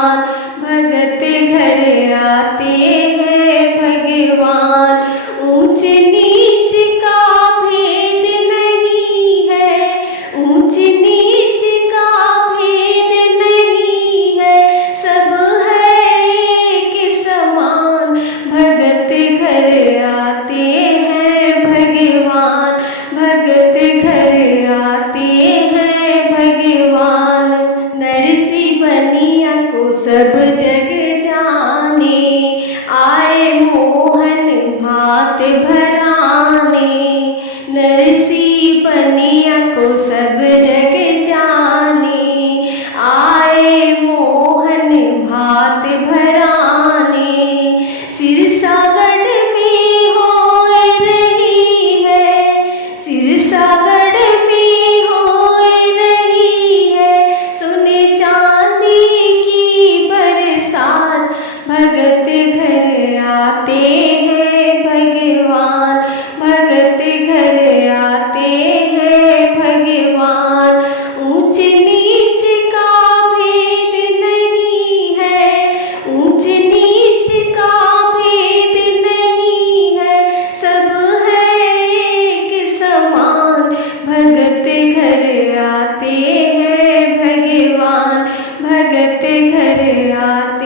भगवान, भगत घर आते हैं भगवान। ऊंच नीच का भेद नहीं है, ऊंच नीच का भेद नहीं है, सब है एक समान। भगत घर आते हैं भगवान, भगत घर आते हैं भगवान। नरसी बनिया को सब जग जाने, आए मोहन भात भराने। नरसी बनिया को सब जग जाने, आए मोहन भात भराने। सिरसागढ़ में हो रही है, सिरसागढ़ में हो रही है, सोने चांदी की बरसात। भगत घर आते हैं भगवान, भगत घर आते हैं भगवान। ऊंच नीच का भेद नहीं है, ऊंच नीच का भेद नहीं है, सब है एक समान। भगत घर आते हैं भगवान, भगत घर आते